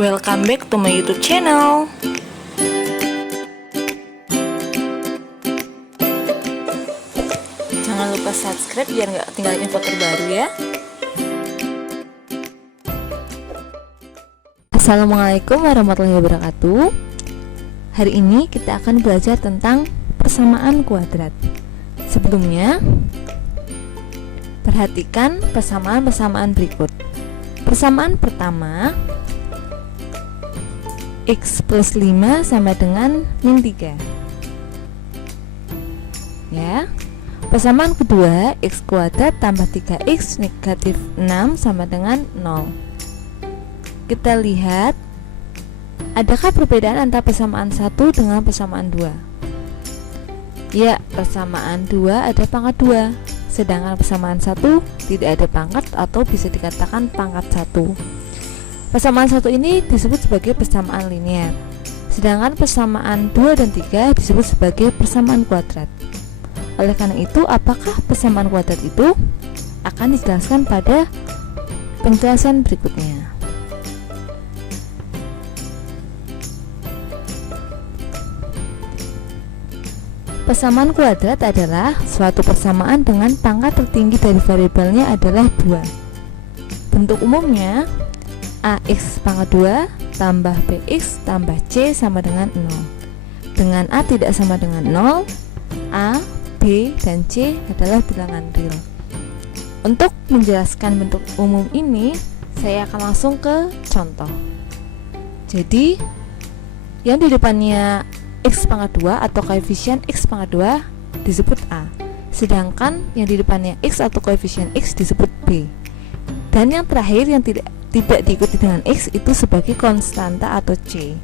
Welcome back to my YouTube channel. Jangan lupa subscribe biar nggak ketinggalan info terbaru ya. Assalamualaikum warahmatullahi wabarakatuh. Hari ini kita akan belajar tentang persamaan kuadrat. Sebelumnya, perhatikan persamaan-persamaan berikut. Persamaan pertama, X plus 5 sama dengan min 3 ya. Persamaan kedua, X kuadrat tambah 3X negatif 6 sama dengan 0. Kita lihat, adakah perbedaan antara persamaan 1 dengan persamaan 2? Ya, persamaan 2 ada pangkat 2, sedangkan persamaan 1 tidak ada pangkat atau bisa dikatakan pangkat 1. Persamaan 1 ini disebut sebagai persamaan linear, sedangkan persamaan 2 dan 3 disebut sebagai persamaan kuadrat. Oleh karena itu, apakah persamaan kuadrat itu akan dijelaskan pada penjelasan berikutnya. Persamaan kuadrat adalah suatu persamaan dengan pangkat tertinggi dari variabelnya adalah 2. Bentuk umumnya AX pangkat 2 tambah BX tambah C sama dengan 0. Dengan A tidak sama dengan 0, A, B, dan C adalah bilangan real. Untuk menjelaskan bentuk umum ini, saya akan langsung ke contoh. Jadi, yang di depannya X pangkat 2 atau koefisien X pangkat 2 disebut A, sedangkan yang di depannya X atau koefisien X disebut B. Dan yang terakhir yang tidak diikuti dengan X itu sebagai konstanta atau C.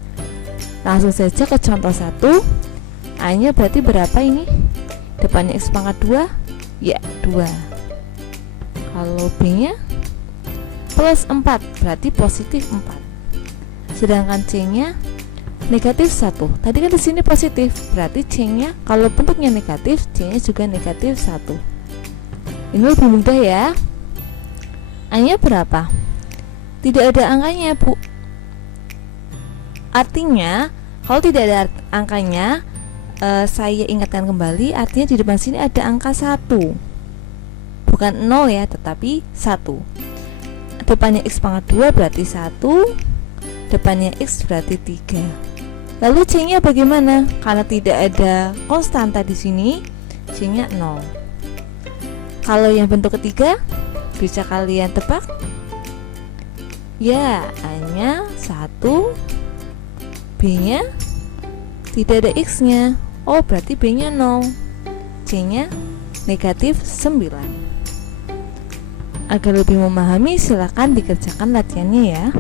Langsung saja ke contoh 1. A nya berarti berapa ini? Depannya X pangkat 2, ya 2. Kalau B nya plus 4, berarti positif 4. Sedangkan C nya negatif 1. Tadi kan di sini positif, berarti C nya kalau bentuknya negatif, C nya juga negatif 1. Ini lebih mudah ya. A nya berapa? Tidak ada angkanya, Bu. Artinya, kalau tidak ada angkanya, saya ingatkan kembali, artinya di depan sini ada angka 1. Bukan 0 ya, tetapi 1. Depannya X pangkat 2 berarti 1, depannya X berarti 3. Lalu C-nya bagaimana? Karena tidak ada konstanta di sini, C-nya 0. Kalau yang bentuk ketiga, bisa kalian tebak? Ya, A-nya 1, B-nya tidak ada X-nya. Oh, berarti B-nya 0, C-nya negatif 9. Agar lebih memahami, silakan dikerjakan latihannya ya.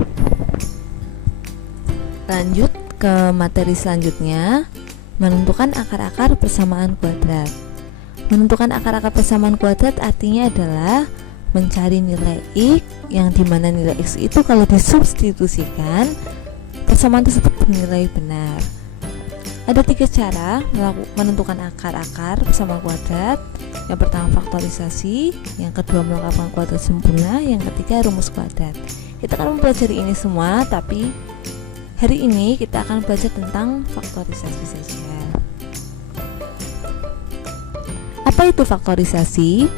Lanjut ke materi selanjutnya, menentukan akar-akar persamaan kuadrat. Menentukan akar-akar persamaan kuadrat artinya adalah mencari nilai X, yang dimana nilai X itu kalau disubstitusikan, persamaan tersebut bernilai benar. Ada 3 cara menentukan akar-akar persamaan kuadrat. Yang pertama faktorisasi, yang kedua melengkapkan kuadrat sempurna, yang ketiga rumus kuadrat. Kita akan mempelajari ini semua, tapi hari ini kita akan belajar tentang faktorisasi saja. Apa itu faktorisasi?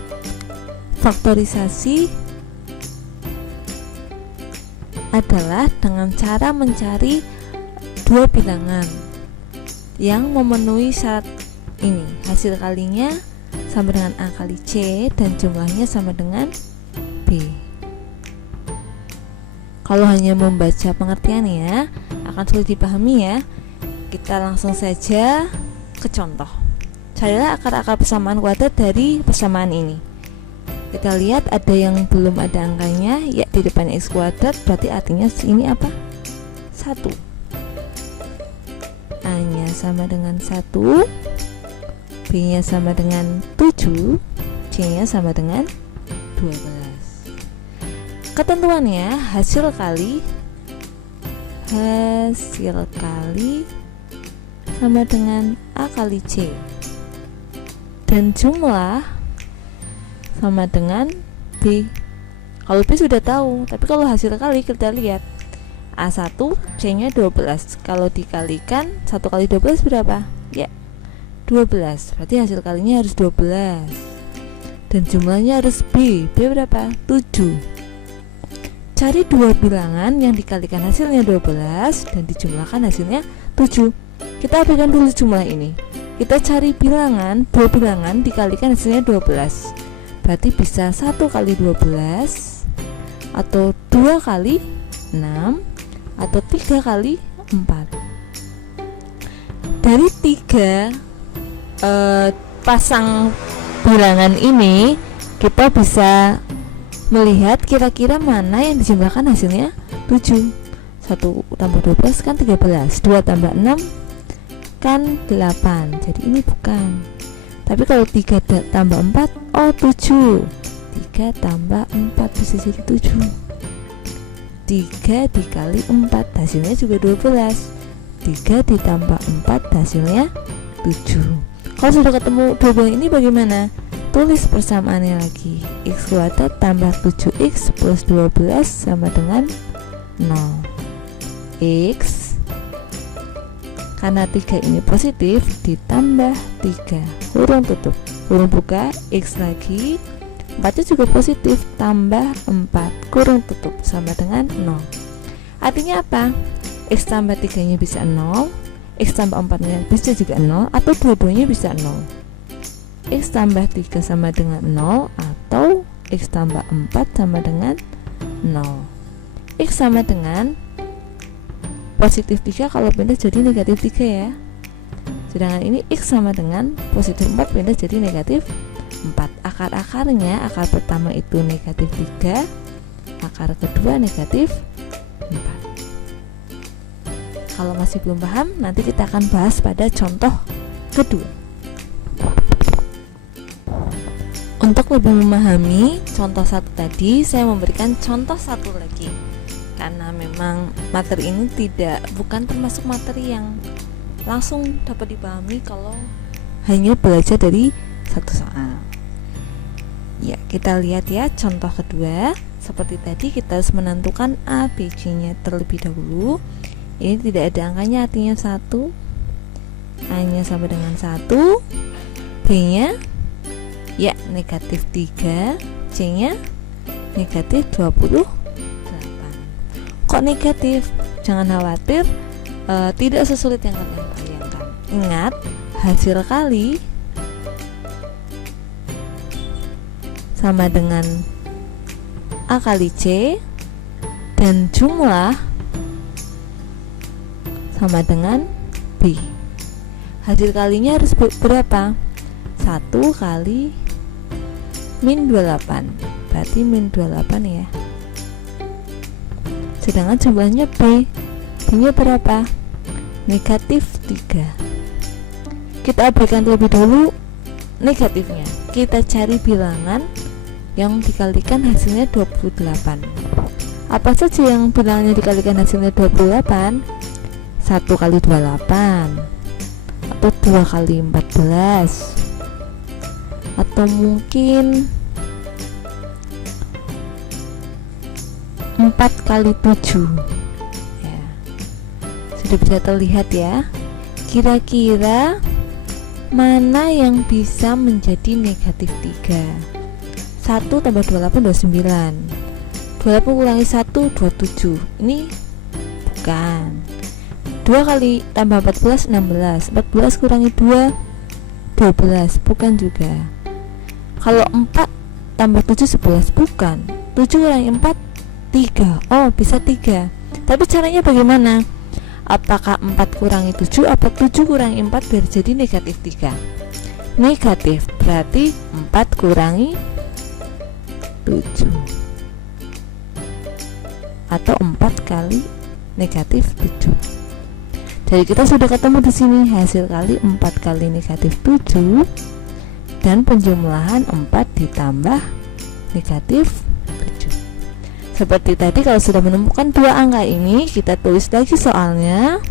Faktorisasi adalah dengan cara mencari dua bilangan yang memenuhi syarat ini. Hasil kalinya sama dengan A kali C dan jumlahnya sama dengan B. Kalau hanya membaca pengertiannya akan sulit dipahami ya. Kita langsung saja ke contoh. Carilah akar-akar persamaan kuadrat dari persamaan ini. Kita lihat ada yang belum ada angkanya, ya di depannya X kuadrat, berarti artinya ini apa? 1. A nya sama dengan 1, B nya sama dengan 7, C nya sama dengan 12. Ketentuannya hasil kali sama dengan A kali C, dan jumlah sama dengan B. Kalau B sudah tahu, tapi kalau hasil kali kita lihat A1 C nya 12. Kalau dikalikan 1 kali 12 berapa? Ya 12, berarti hasil kalinya harus 12. Dan jumlahnya harus B berapa? 7. Cari dua bilangan yang dikalikan hasilnya 12 dan dijumlahkan hasilnya 7. Kita abaikan dulu jumlah ini. Kita cari bilangan, dua bilangan dikalikan hasilnya 12. Berarti bisa 1 kali 12 atau 2 kali 6 atau 3 kali 4. Dari 3 pasang bilangan ini kita bisa melihat kira-kira mana yang dijumlahkan hasilnya 7. 1 tambah 12 kan 13, 2 tambah 6 kan 8. Jadi ini bukan. Tapi kalau 3 tambah 4, oh 7. 3 tambah 4 bisa jadi 7. 3 dikali 4 hasilnya juga 12. 3 ditambah 4 hasilnya 7. Kalau sudah ketemu dua bilangan ini bagaimana? Tulis persamaannya lagi. X kuadrat tambah 7x plus 12 sama dengan 0. X karena 3 ini positif ditambah 3 kurung tutup kurung buka, X lagi 4 juga positif tambah 4 kurung tutup sama dengan 0. Artinya apa? X tambah 3 nya bisa 0, X tambah 4 nya bisa juga 0, atau dua-duanya bisa 0. X tambah 3 sama dengan 0 atau X tambah 4 sama dengan 0. X sama dengan positif 3 kalau pindah jadi negatif 3 ya. Sedangkan ini X sama dengan positif 4 pindah jadi negatif 4. Akar-akarnya, akar pertama itu negatif 3, akar kedua negatif 4. Kalau masih belum paham, nanti kita akan bahas pada contoh kedua. Untuk lebih memahami contoh satu tadi, saya memberikan contoh satu lagi. Karena memang materi ini bukan termasuk materi yang langsung dapat dipahami kalau hanya belajar dari satu soal. Ya, kita lihat ya contoh kedua. Seperti tadi kita harus menentukan A, B, C nya terlebih dahulu. Ini tidak ada angkanya, artinya 1. A nya sama dengan 1. B nya ya negatif 3. C nya negatif 28. Kok negatif? Jangan khawatir, tidak sesulit yang kalian bayangkan. Ingat, hasil kali sama dengan A kali C dan jumlah sama dengan B. Hasil kalinya harus berapa? 1 kali min 28, berarti min 28 ya. Sedangkan jumlahnya B nya berapa? Negatif 3. Kita abaikan terlebih dahulu negatifnya. Kita cari bilangan yang dikalikan hasilnya 28. Apa saja yang bilangannya dikalikan hasilnya 28? 1 kali 28 atau 2 kali 14 atau mungkin 4 kali 7 ya. Sudah bisa terlihat ya. Kira-kira mana yang bisa menjadi negatif 3? 1 tambah 28 29. 28 kurangi 1 27. Ini bukan. 2 kali tambah 14 16. 14 kurangi 2 12. Bukan juga. Kalau 4 tambah 7 11. Bukan. 7 kurangi 4 3. Oh, bisa 3. Tapi caranya bagaimana? Apakah 4 kurangi 7 atau 7 kurangi 4 biar jadi negatif 3? Negatif, berarti 4 kurangi 7 atau 4 kali negatif 7. Jadi kita sudah ketemu di sini hasil kali 4 kali negatif 7 dan penjumlahan 4 ditambah negatif 7. Seperti tadi, kalau sudah menemukan dua angka ini, kita tulis lagi soalnya.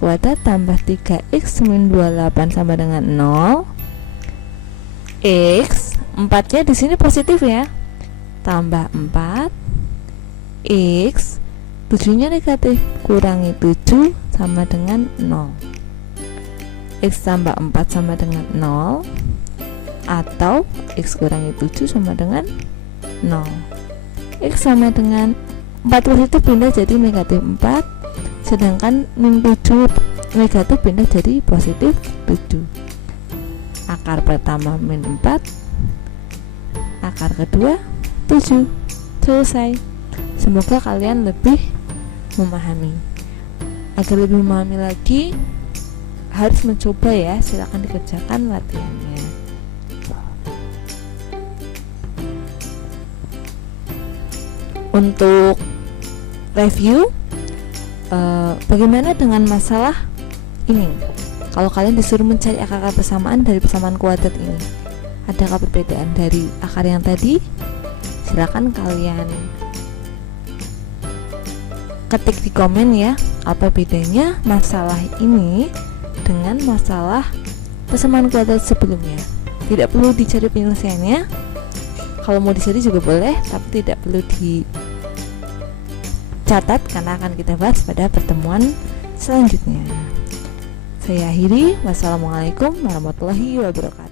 Kuadrat tambah 3x min 28 sama dengan 0. X 4 nya di sini positif ya. Tambah 4 x 7 nya negatif, kurangi 7 sama dengan 0. X tambah 4 sama dengan 0, atau X kurangi 7 sama dengan 0. X sama dengan 4 positif pindah jadi negatif 4, sedangkan min 7 negatif pindah jadi positif 7. Akar pertama min 4, akar kedua 7. Selesai. Semoga kalian lebih memahami. Agar lebih memahami lagi, harus mencoba ya, silakan dikerjakan latihannya. Untuk review, bagaimana dengan masalah ini? Kalau kalian disuruh mencari akar persamaan dari persamaan kuadrat ini, adakah perbedaan dari akar yang tadi? Silakan kalian ketik di komen ya, apa bedanya masalah ini dengan masalah persamaan kuadrat sebelumnya. Tidak perlu dicari penyelesaiannya, kalau mau dicari juga boleh, tapi tidak perlu dicatat karena akan kita bahas pada pertemuan selanjutnya. Saya akhiri, wassalamualaikum warahmatullahi wabarakatuh.